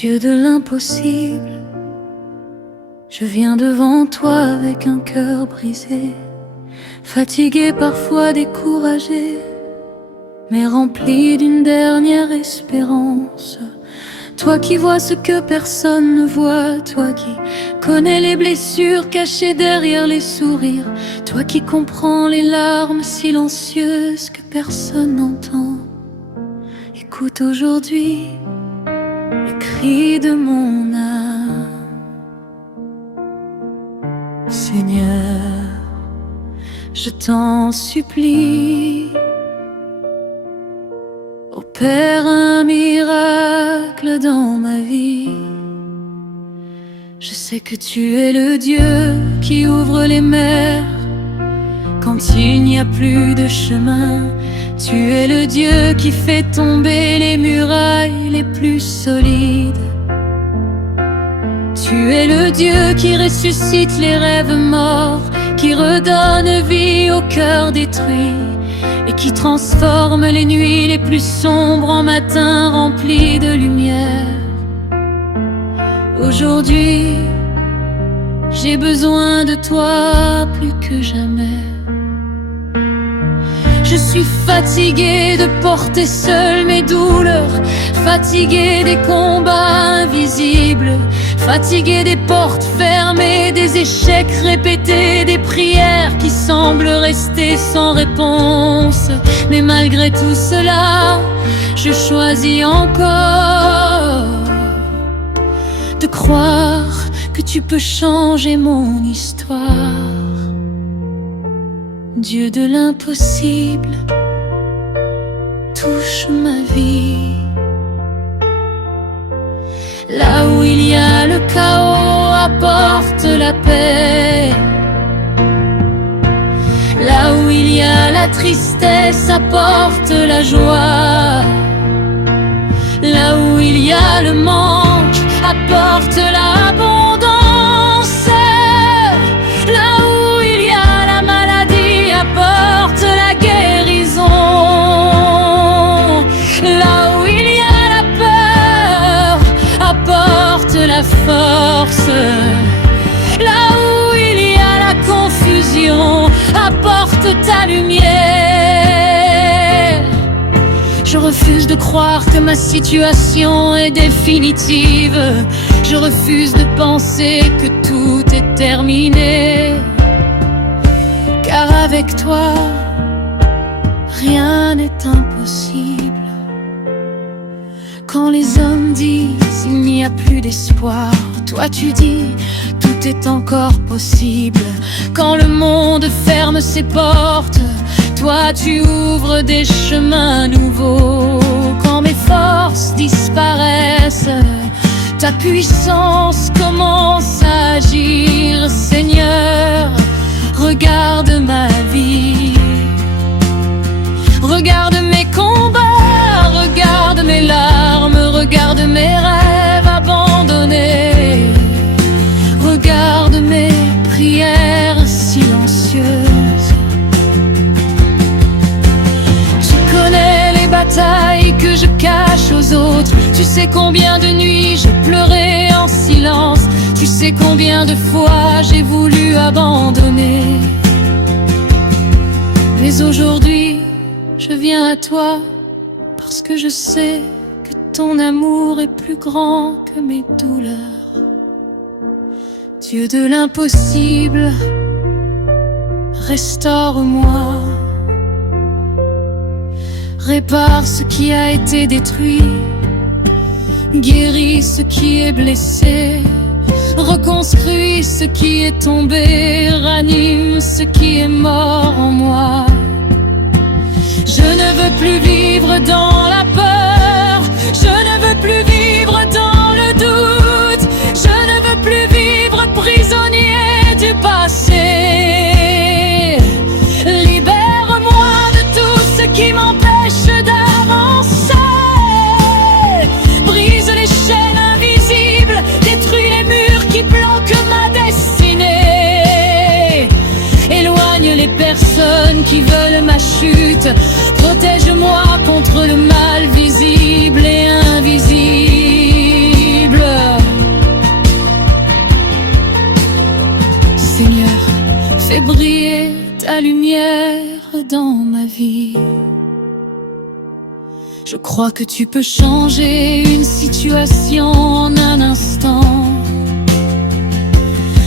Dieu de l'impossible, je viens devant toi avec un cœur brisé, fatigué, parfois découragé, mais rempli d'une dernière espérance. Toi qui vois ce que personne ne voit, toi qui connais les blessures cachées derrière les sourires, toi qui comprends les larmes silencieuses que personne n'entend. Écoute aujourd'hui le cri de mon âme. Seigneur, je t'en supplie, opère un miracle dans ma vie. Je sais que tu es le Dieu qui ouvre les mers quand il n'y a plus de chemin. Tu es le Dieu qui fait tomber les murailles les plus solides. Tu es le Dieu qui ressuscite les rêves morts, qui redonne vie au cœur détruit et qui transforme les nuits les plus sombres en matins remplis de lumière. Aujourd'hui, j'ai besoin de toi plus que jamais. Je suis fatigué de porter seul mes douleurs, fatigué des combats invisibles, fatigué des portes fermées, des échecs répétés, des prières qui semblent rester sans réponse. Mais malgré tout cela, je choisis encore de croire que tu peux changer mon histoire. Dieu de l'impossible, touche ma vie. Là où il y a le chaos, apporte la paix. Là où il y a la tristesse, apporte la joie. Là où il y a le manque, apporte l'abondance. Là où il y a la maladie, apporte la guérison. Là où il y a la peur, apporte la force. Là où il y a la confusion, apporte ta lumière. Je refuse de croire que ma situation est définitive. Je refuse de penser que tout est terminé. Car avec toi, rien n'est impossible. Quand les hommes disent il n'y a plus d'espoir, toi tu dis tout est encore possible. Quand le monde ferme ses portes, toi tu ouvres des chemins nouveaux. Quand mes forces disparaissent, ta puissance commence à agir. Seigneur, regarde ma vie, regarde mes combats, regarde mes larmes, regarde mes rêves abandonnés, regarde mes prières silencieuses. Tu connais les batailles que je cache aux autres. Tu sais combien de nuits j'ai pleuré en silence. Tu sais combien de fois j'ai voulu abandonner. Mais aujourd'hui, je viens à toi parce que je sais que ton amour est plus grand que mes douleurs. Dieu de l'impossible, restaure-moi. Répare ce qui a été détruit, guéris ce qui est blessé, reconstruis ce qui est tombé, ranime ce qui est mort en moi. Je ne veux plus vivre dans la peur, je ne veux plus vivre dans le doute, je ne veux plus vivre prisonnier du passé. Libère-moi de tout ce qui m'empêche d'avancer. Brise les chaînes invisibles, détruis les murs qui bloquent ma destinée. Éloigne les personnes qui veulent ma chute. Protège-moi contre le mal visible et invisible. dans ma vie. Je crois que tu peux changer une situation en un instant.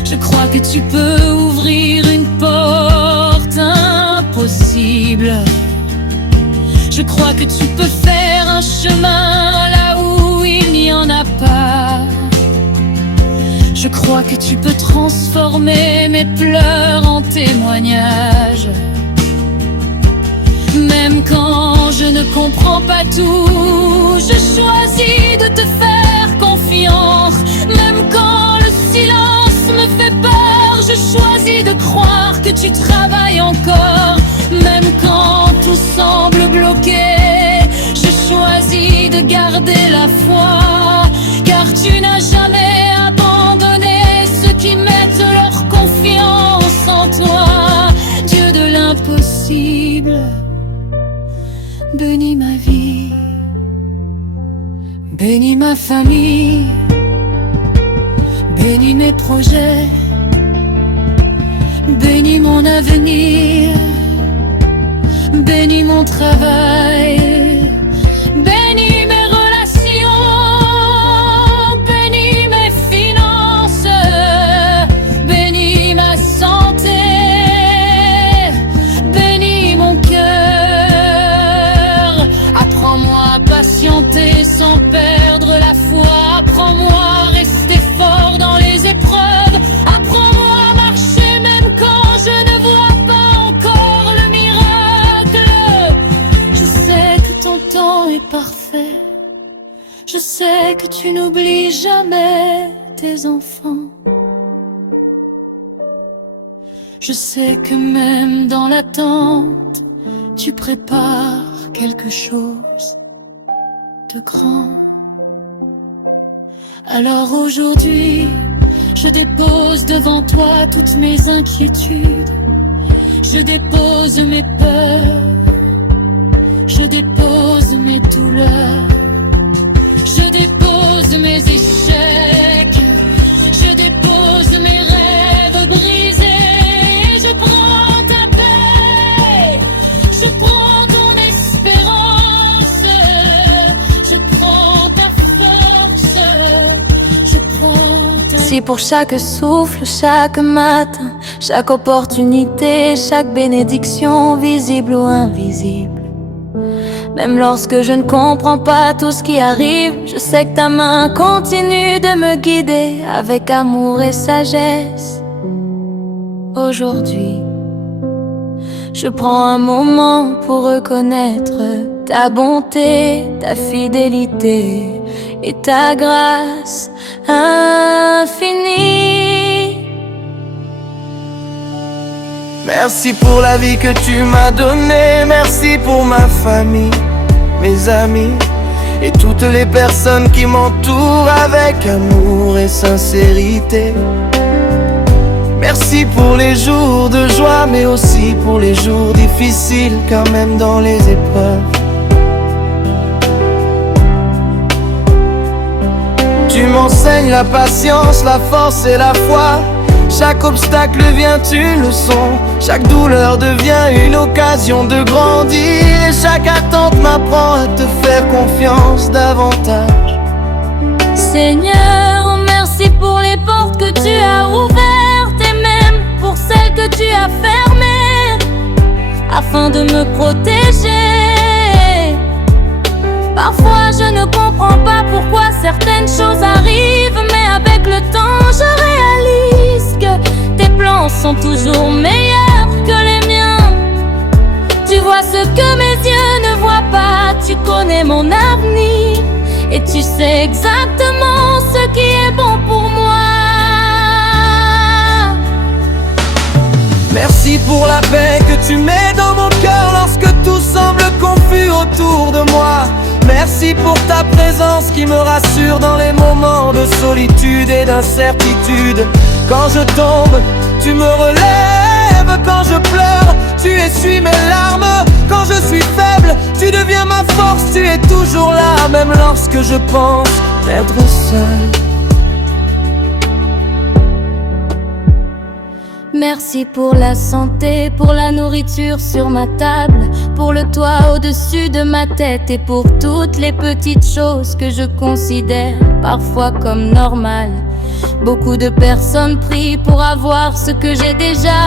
Je crois que tu peux ouvrir une porte impossible. Je crois que tu peux faire un chemin là où il n'y en a pas. Je crois que tu peux transformer mes pleurs en témoignages. Même quand je ne comprends pas tout, je choisis de te faire confiance. Même quand le silence me fait peur, je choisis de croire que tu travailles encore. Même quand tout semble bloqué, je choisis de garder la foi. Car tu n'as jamais abandonné ceux qui mettent leur confiance en toi. Dieu de l'impossible, bénis ma vie, bénis ma famille, bénis mes projets, bénis mon avenir, bénis mon travail, bénis mes relations, bénis mes finances, bénis ma santé, bénis mon cœur. Apprends-moi à patienter sans perdre la foi. Apprends-moi à rester fort dans les épreuves. Apprends-moi à marcher même quand je ne vois pas encore le miracle. Je sais que ton temps est parfait. Je sais que tu n'oublies jamais tes enfants. Je sais que même dans l'attente, tu prépares quelque chose de grand. Alors aujourd'hui, je dépose devant toi toutes mes inquiétudes. Je dépose mes peurs, je dépose mes douleurs, je dépose mes échecs, je dépose mes rêves brisés. Je prends ta paix, je prends ton espérance, je prends ta force, je prends ta... Si pour chaque souffle, chaque matin, chaque opportunité, chaque bénédiction, visible ou invisible, même lorsque je ne comprends pas tout ce qui arrive, je sais que ta main continue de me guider avec amour et sagesse. Aujourd'hui, je prends un moment pour reconnaître ta bonté, ta fidélité et ta grâce infinie. Merci pour la vie que tu m'as donnée. Merci pour ma famille, mes amis et toutes les personnes qui m'entourent avec amour et sincérité. Merci pour les jours de joie, mais aussi pour les jours difficiles, quand même dans les épreuves. Tu m'enseignes la patience, la force et la foi. Chaque obstacle devient une leçon, chaque douleur devient une occasion de grandir. Et chaque attente m'apprend à te faire confiance davantage. Seigneur, merci pour les portes que tu as ouvertes et même pour celles que tu as fermées, afin de me protéger. Parfois je ne comprends pas pourquoi certaines choses arrivent, mais avec le temps je réalise que tes plans sont toujours meilleurs que les miens. Tu vois ce que mes yeux ne voient pas, tu connais mon avenir et tu sais exactement ce qui est bon pour moi. Merci pour la paix que tu mets dans mon cœur lorsque tout semble confus autour de moi. Merci pour ta présence qui me rassure dans les moments de solitude et d'incertitude. Quand je tombe, tu me relèves. Quand je pleure, tu essuies mes larmes. Quand je suis faible, tu deviens ma force. Tu es toujours là, même lorsque je pense être seul. Merci pour la santé, pour la nourriture sur ma table, pour le toit au-dessus de ma tête et pour toutes les petites choses que je considère parfois comme normales. Beaucoup de personnes prient pour avoir ce que j'ai déjà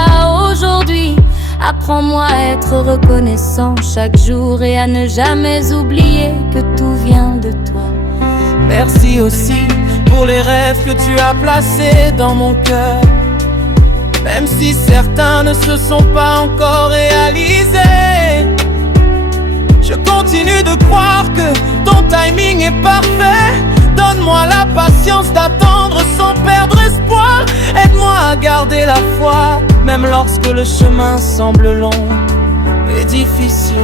aujourd'hui. Apprends-moi à être reconnaissant chaque jour et à ne jamais oublier que tout vient de toi. Merci aussi pour les rêves que tu as placés dans mon cœur. Même si certains ne se sont pas encore réalisés, je continue de croire que ton timing est parfait. Donne-moi la patience d'attendre sans perdre espoir. Aide-moi à garder la foi, même lorsque le chemin semble long et difficile.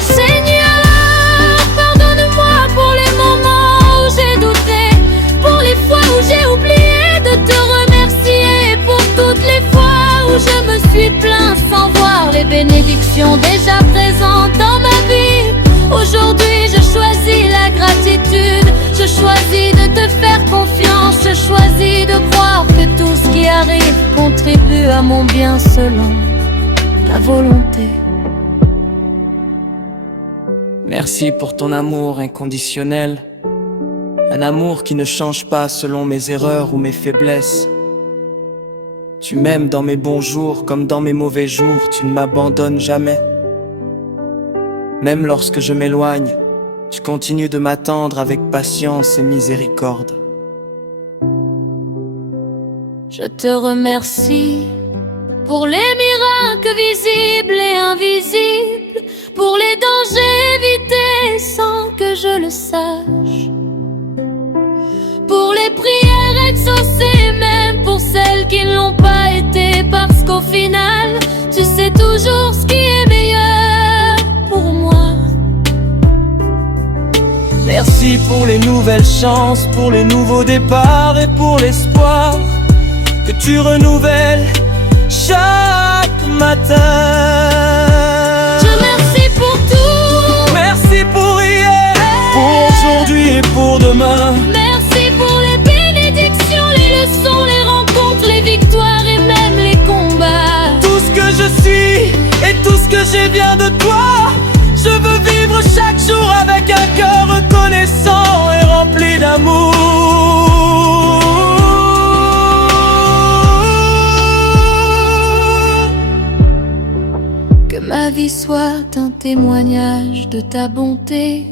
Seigneur, pardonne-moi pour les moments où j'ai douté, pour les fois où j'ai oublié de te remercier, pour toutes les fois où je me suis plaint sans voir les bénédictions déjà présentes dans ma vie. Aujourd'hui je choisis la gratitude, je choisis de te faire confiance, je choisis de croire que tout ce qui arrive contribue à mon bien selon ta volonté. Merci pour ton amour inconditionnel, un amour qui ne change pas selon mes erreurs ou mes faiblesses. Tu m'aimes dans mes bons jours comme dans mes mauvais jours, tu ne m'abandonnes jamais. Même lorsque je m'éloigne, tu continues de m'attendre avec patience et miséricorde. Je te remercie pour les miracles visibles et invisibles, pour les dangers évités sans que je le sache, pour les prières exaucées, même pour celles qui ne l'ont pas été, parce qu'au final, tu sais toujours ce qui est meilleur pour moi. Merci pour les nouvelles chances, pour les nouveaux départs et pour l'espoir que tu renouvelles chaque matin. Je remercie pour tout. Merci pour hier, pour aujourd'hui et pour demain. Merci pour les bénédictions, les leçons, les rencontres, les victoires et même les combats. Tout ce que je suis et tout ce que j'ai vient de toi. Je veux vivre chaque jour avec un cœur reconnaissant et rempli d'amour. Que ma vie soit un témoignage de ta bonté,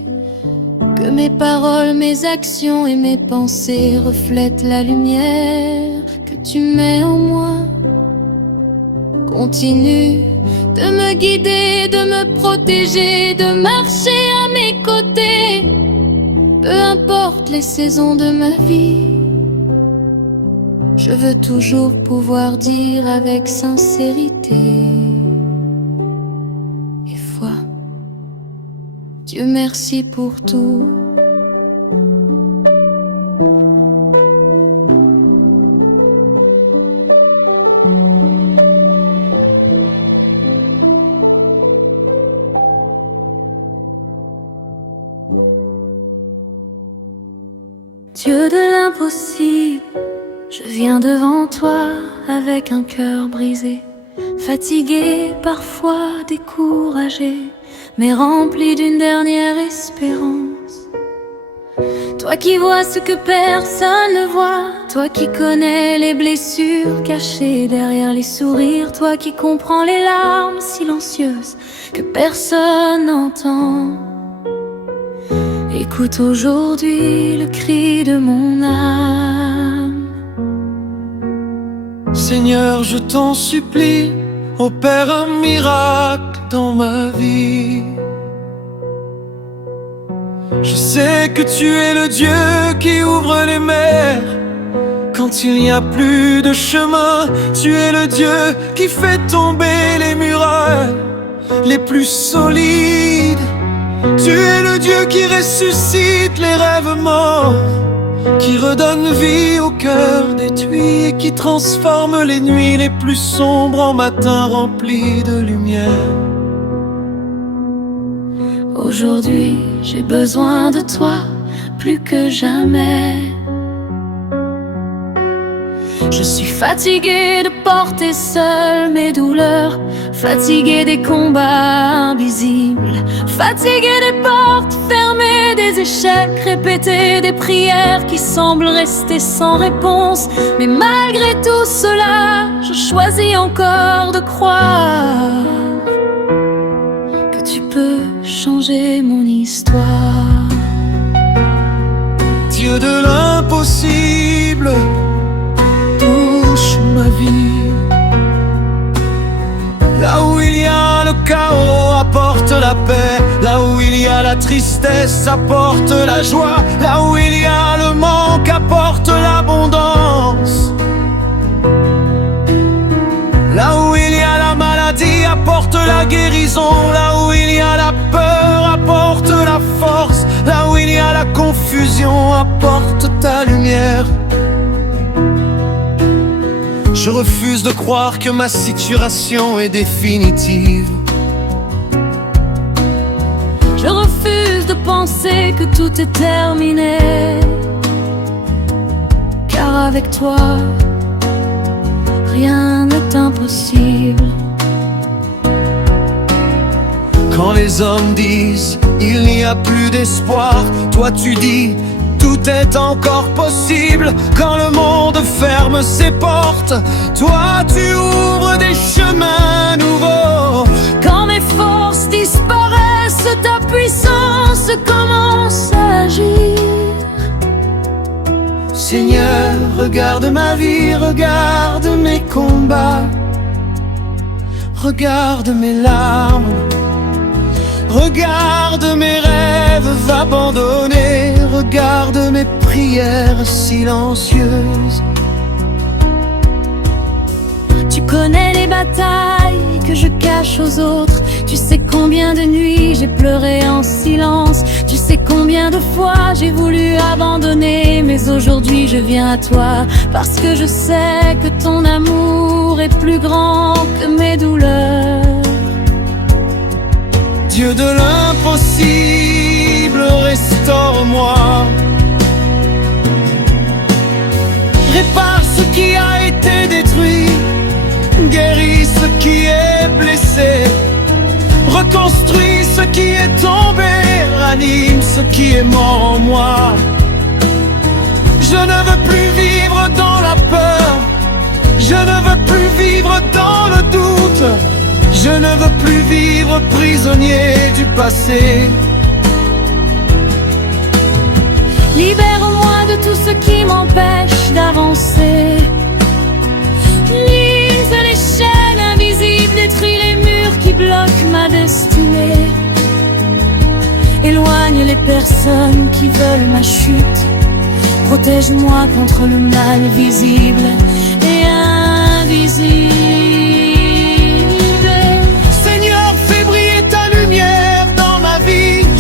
que mes paroles, mes actions et mes pensées reflètent la lumière que tu mets en moi. Continue de me guider, de me protéger, de marcher à mes côtés. Peu importe les saisons de ma vie, je veux toujours pouvoir dire avec sincérité et foi, Dieu merci pour tout. Dieu de l'impossible, je viens devant toi avec un cœur brisé, fatigué, parfois découragé, mais rempli d'une dernière espérance. Toi qui vois ce que personne ne voit, toi qui connais les blessures cachées derrière les sourires, toi qui comprends les larmes silencieuses que personne n'entend. Écoute aujourd'hui le cri de mon âme. Seigneur, je t'en supplie, opère un miracle dans ma vie. Je sais que tu es le Dieu qui ouvre les mers quand il n'y a plus de chemin. Tu es le Dieu qui fait tomber les murailles les plus solides. Tu es le Dieu qui ressuscite les rêves morts, qui redonne vie au cœur détruit et qui transforme les nuits les plus sombres en matins remplis de lumière. Aujourd'hui, j'ai besoin de toi plus que jamais. Je suis fatiguée de porter seule mes douleurs, fatiguée des combats invisibles, fatiguée des portes fermées, des échecs répétés, des prières qui semblent rester sans réponse. Mais malgré tout cela, je choisis encore de croire que tu peux changer mon histoire. Dieu de l'impossible, touche ma vie. Là où il y a le chaos, apporte la paix. Là où il y a la tristesse, apporte la joie. Là où il y a le manque, apporte l'abondance. Là où il y a la maladie, apporte la guérison. Là où il y a la peur, apporte la force. Là où il y a la confusion, apporte ta lumière. Je refuse de croire que ma situation est définitive. Je refuse de penser que tout est terminé, car avec toi, rien n'est impossible. Quand les hommes disent il n'y a plus d'espoir, toi tu dis tout est encore possible. Quand le monde ferme ses portes, toi tu ouvres des chemins nouveaux. Quand mes forces disparaissent, ta puissance commence à agir. Seigneur, regarde ma vie, regarde mes combats, regarde mes larmes, regarde mes rêves abandonnés, regarde mes prières silencieuses. Tu connais les batailles que je cache aux autres. Tu sais combien de nuits j'ai pleuré en silence. Tu sais combien de fois j'ai voulu abandonner. Mais aujourd'hui je viens à toi, parce que je sais que ton amour est plus grand que mes douleurs. Dieu de l'impossible, restaure-moi. Répare ce qui a été détruit, guéris ce qui est blessé, reconstruis ce qui est tombé, ranime ce qui est mort en moi. Je ne veux plus vivre dans la peur, je ne veux plus vivre dans le doute. Je ne veux plus vivre prisonnier du passé. Libère-moi de tout ce qui m'empêche d'avancer. Lise les chaînes invisibles, détruis les murs qui bloquent ma destinée. Éloigne les personnes qui veulent ma chute. Protège-moi contre le mal visible et invisible.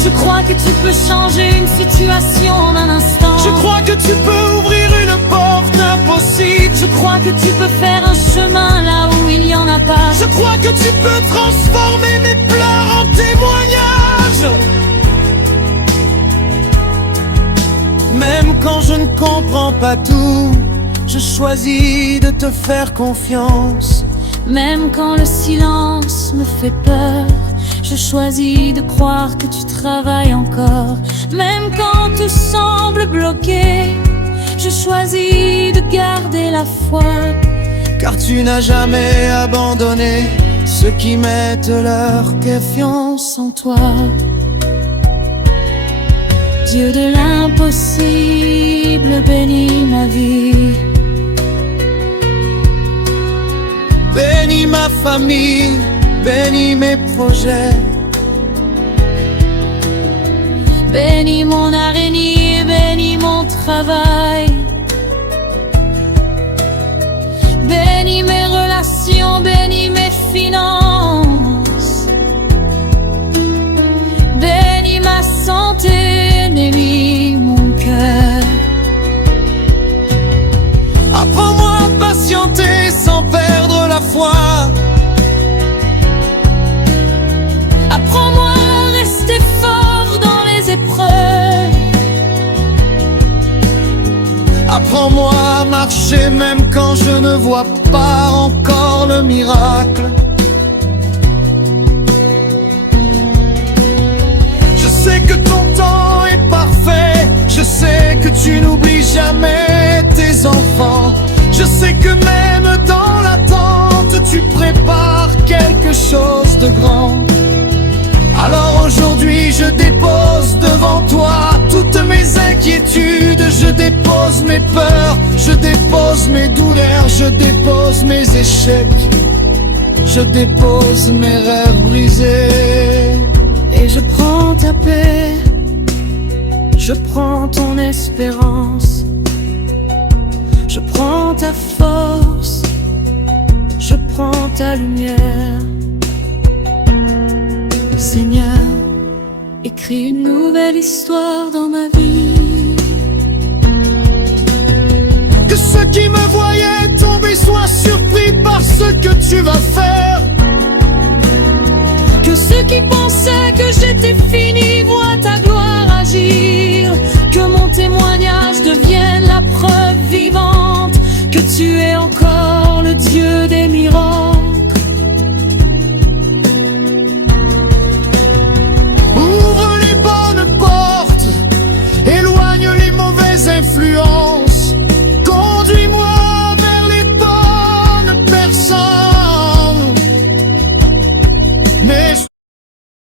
Je crois que tu peux changer une situation en un instant. Je crois que tu peux ouvrir une porte impossible. Je crois que tu peux faire un chemin là où il n'y en a pas. Je crois que tu peux transformer mes pleurs en témoignages. Même quand je ne comprends pas tout, je choisis de te faire confiance. Même quand le silence me fait peur, je choisis de croire que tu travailles encore. Même quand tout semble bloqué, je choisis de garder la foi. Car tu n'as jamais abandonné ceux qui mettent leur confiance en toi. Dieu de l'impossible, bénis ma vie. Bénis ma famille, bénis mes projets. Bénis mon araignée, bénis mon travail. Bénis mes relations, bénis mes finances. Bénis ma santé, bénis mon cœur. Apprends-moi à patienter sans perdre la foi. Apprends-moi à rester fort dans les épreuves. apprends-moi à marcher même quand je ne vois pas encore le miracle. Je sais que ton temps est parfait, je sais que tu n'oublies jamais tes enfants. Je sais que même dans l'attente, tu prépares quelque chose de grand. Alors aujourd'hui je dépose devant toi toutes mes inquiétudes, je dépose mes peurs, je dépose mes douleurs, je dépose mes échecs, je dépose mes rêves brisés. Et je prends ta paix, je prends ton espérance, je prends ta force, je prends ta lumière. Seigneur, écris une nouvelle histoire dans ma vie. Que ceux qui me voyaient tomber soient surpris par ce que tu vas faire. Que ceux qui pensaient que j'étais fini voient ta gloire agir. Que mon témoignage devienne la preuve vivante que tu es encore le Dieu des miracles.